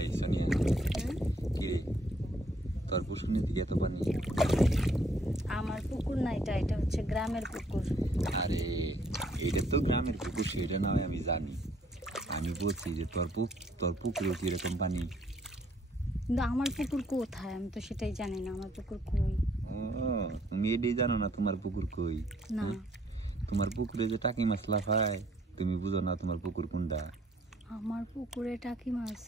এই সোনিয়া কি রে তোর পুষ্কুনি দিকে এত পানি? আমার পুকুর না, এটা হচ্ছে গ্রামের পুকুর। আরে এটা তো গ্রামের পুকুর, সেটা নয় আমি জানি। আমি বলছি যে তোর পুকুরে কি এরকম পানি? কিন্তু আমার পুকুর কোথায় আমি তো সেটাই জানি না, আমার পুকুর কই। ও তুমি এটাই জানো না তোমার পুকুর কই? না, তোমার পুকুরে যে টাকি মাছ লাফায় তুমি বুঝো না তোমার পুকুর কোনটা? আমার পুকুরে টাকি মাছ?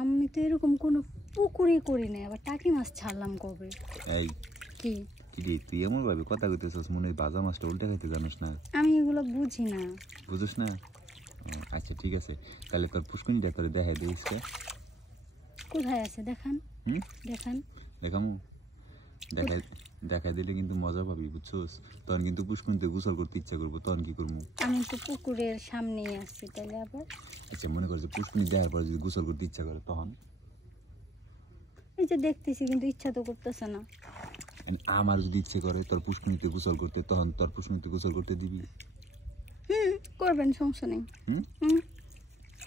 আমি তো এরকম কোনো পুকুরই করি না, আবার টাকি মাছ ছাড়লাম কবে? এই কি কি রে তুই এমন ভাবে কথা কইতেছস মনে হয় ভাজা মাছটা উল্টে খাইতে জানিস না। আমি এগুলো বুঝি না। বুঝিস না? আচ্ছা ঠিক আছে, তাহলে তোর পুষ্কুনিটা তোরে দেখাই দিস। কোথায় আছে দেখান। দেখান, দেখামু? দেখাই দেখাই দিলে কিন্তু মজা পাবি বুঝছস। তখন কিন্তু পুষ্কুনিতে গোসল করতে ইচ্ছা করবো, তখন কি করবো? আমি তো পুকুরের সামনেই আসছি, তাহলে আবার আচ্ছা মনে কর যে পুষ্কুনি দেখার পরে যদি গোসল করতে ইচ্ছা করে তখন? এই যে দেখতেছি কিন্তু ইচ্ছা তো করতেছে না। আমার যদি ইচ্ছে করে তোর পুষ্কুনিতে গোসল করতে, তখন তোর পুষ্কুনিতে গোসল করতে দিবি? করবেন, সমস্যা নেই।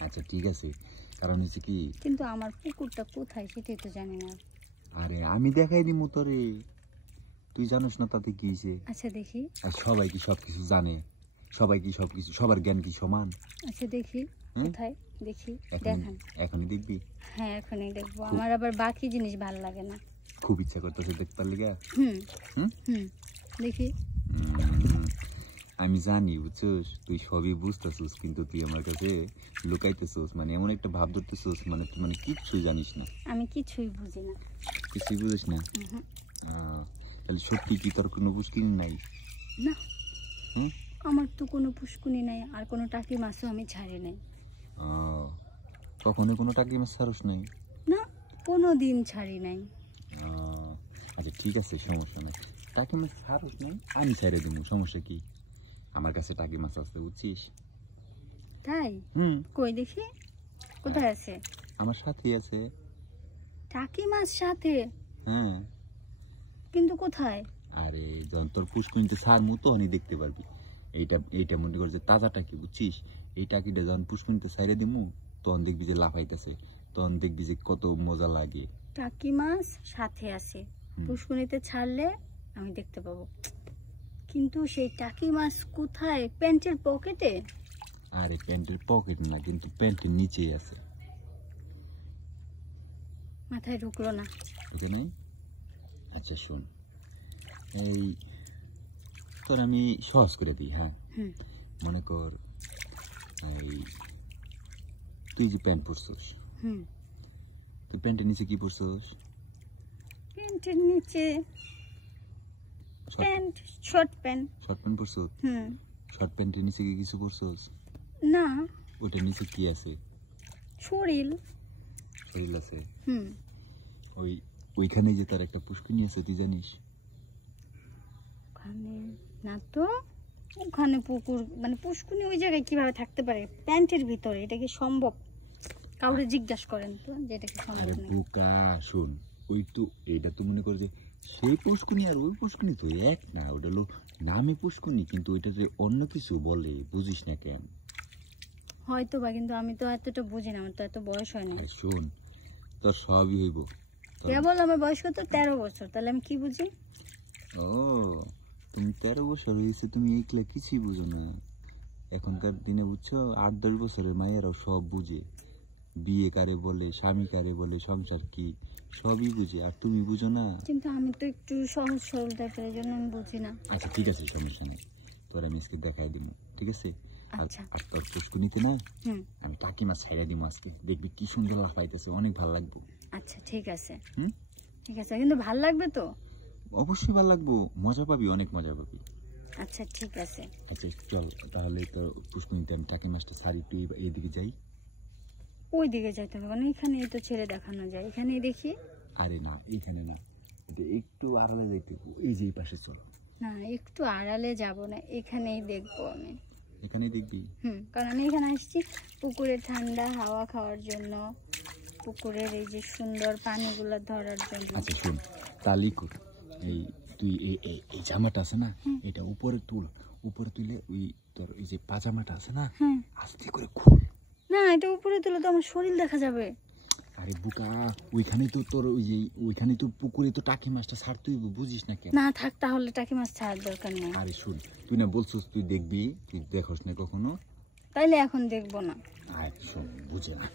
আচ্ছা ঠিক আছে, কারণ হচ্ছে কি, কিন্তু আমার পুকুরটা কোথায় সেটাই তো জানি না। আরে আমি দেখাই দিমু তোরে, তুই জানিস না তাতে কি হয়েছে? আচ্ছা দেখি। আর সবাই কি সবকিছু জানে? সবাই কি সবকিছু, সবার জ্ঞান কি সমান? আচ্ছা দেখি কোথায়, দেখি দেখান। এখনই দেখবি? হ্যাঁ এখনই দেখবো, আমার আবার বাকি জিনিস ভালো লাগে না। খুব ইচ্ছা করতেছে দেখতে লিগা। দেখি। আমি জানি বুঝছস, তুই সবই বুঝতেছিস, কিন্তু তুই আমার কাছে লুকাইতেছিস, মানে এমন একটা ভাব ধরতেছিস, মানে তুই মানে কিচ্ছুই জানিস না। আমি কিছুই বুঝি না। কিছুই বুঝিস না? তাহলে সত্যি কি তোর কোনো পুষ্কুনি নাই? না, আমার তো কোনো পুষ্কুনি নাই, আর কোনো টাকি মাছও আমি ছাড়ি নাই। কখনো কোনো টাকি মাছ ছাড়স নাই? না, কোনো দিন ছাড়ি নাই। আচ্ছা ঠিক আছে, সমস্যা নাই। টাকি মাছ ছাড়স নাই, আমি ছেড়ে দেবো, সমস্যা কি? আমার কাছে টাকি মাছ আছে বুঝছিস। তাই? কই দেখি, কোথায় আছে? আমার সাথেই আছে। টাকি মাছ সাথে? হ্যাঁ। কিন্তু কোথায়? আরে যখন তোর পুষ্কুনিতে ছাড়মু তখনই দেখতে পারবি। এইটা মনে কর যে তাজা টাকি বুঝছিস। এই টাকিটা যখন পুষ্কুনিতে ছাইড়ে দিমু তখন দেখবি যে লাফাইতেছে, তখন দেখবি যে কত মজা লাগে। টাকি মাছ সাথে আছে, পুষ্কুনিতে ছাড়লে আমি দেখতে পাবো। কিন্তু সেই টাকি মাছ কোথায়? প্যান্টের পকেটে? আরে প্যান্টের পকেট না, কিন্তু প্যান্টের নিচেই আছে। মাথায় ঢুকলো না। ওকে নাই? আচ্ছা শোন, এই তোর আমি সহজ করে দিই। হ্যাঁ মনে কর এই তুই যে প্যান্ট পরছস, তুই প্যান্টের নিচে কি পরছস? প্যান্টের নিচে pant, short pant. Short pant পরছস? শর্ট প্যান্টের নিচে কি কিছু পরছস? না। ওটার নিচে কি আছে? শরীর। শরীর আছে? ওইখানে যে তার একটা পুষ্কুনি আছে, তুই জানিস? ওখানে না তো, ওখানে পুকুর মানে পুষ্কুনি ওই জায়গায় কিভাবে থাকতে পারে প্যান্টের ভিতরে? এটা কি সম্ভব? কাউরে জিজ্ঞাসা করেন তো যে এটা কি সম্ভব? আরে বোকা শোন, ওই তো এইটা তো মনে কর যে সেই পুষ্কুনি আর ওই পুষ্কুনি তো এক না, ওটা হলো নামে পুষ্কুনি, কিন্তু ওইটাতে অন্য কিছু বলে, বুঝিস না কেন? হয়তো বা, কিন্তু আমি তো এতটা বুঝি না, আমার তো এত বয়স হয় না। শোন, তোর সবই হইব। কেবল আমার বয়স কত? 13 বছর, তাহলে আমি কি বুঝি? ও তুমি 13 বছর হয়েছে, তুমি এইগুলা কিছুই বুঝো না। এখনকার দিনে বুঝছো, 8-10 বছরের মায়েরাও সব বুঝে, বিয়ে কারে বলে, স্বামী কারে বলে, সংসার কি, সবই বুঝে, আর তুমি বুঝো না। কিন্তু আমি তো একটু সহজ সরল টাইপের, এই জন্য আমি বুঝি না। আচ্ছা ঠিক আছে, সমস্যা নেই, তোর আমি আজকে দেখাই দিব, ঠিক আছে? আচ্ছা। আর তোর পুষ্কুনিতে না আমি টাকি মাছ ছেড়ে দিব আজকে, দেখবি কি সুন্দর লাফাইতেছে, অনেক ভালো লাগবে। আচ্ছা ঠিক আছে। ঠিক আছে, কিন্তু ভালো লাগবে তো? অবশ্যই ভালো লাগবো, মজা পাবি, অনেক মজা পাবি। আচ্ছা ঠিক আছে। আচ্ছা চল তাহলে, তো পুষ্কুনিতে আমি টাকি মাছটা ছাড়ি, একটু এইদিকে যাই। ওই দিকে যাইতে হবে মানে? এখানেই তো ছেড়ে দেখানো যায়, এখানেই দেখি। আরে না, এইখানে না, একটু আড়ালে যাইতে, এই যে এই পাশে চলো। না, একটু আড়ালে যাব না, এখানেই দেখবো আমি। এখানেই দেখবি? কারণ আমি এখানে আসছি পুকুরে ঠান্ডা হাওয়া খাওয়ার জন্য, পুকুরের এই যে সুন্দর পানিগুলো ধরার জন্য। আচ্ছা শোন, তালি কর, এই তুই এই জামাটা আছে না, এটা উপরে তুল, উপরে তুলে ওই তোর এই যে পাজামাটা আছে না, আস্তে করে খুল। না, এটা উপরে তুলে তো আমার শরীর দেখা যাবে। আরে বুকা, ওইখানে তো তোর ওইখানে তো পুকুরে তো টাকি মাছটা ছাড়তে হইব, বুঝিস না কেন? না থাক, তাহলে টাকি মাছ ছাড়ার দরকার নেই। আরে শুন, তুই না বলছিস তুই দেখবি, তুই দেখোস না কখনো। তাইলে এখন দেখবো না। আয় শোন, বুঝে না।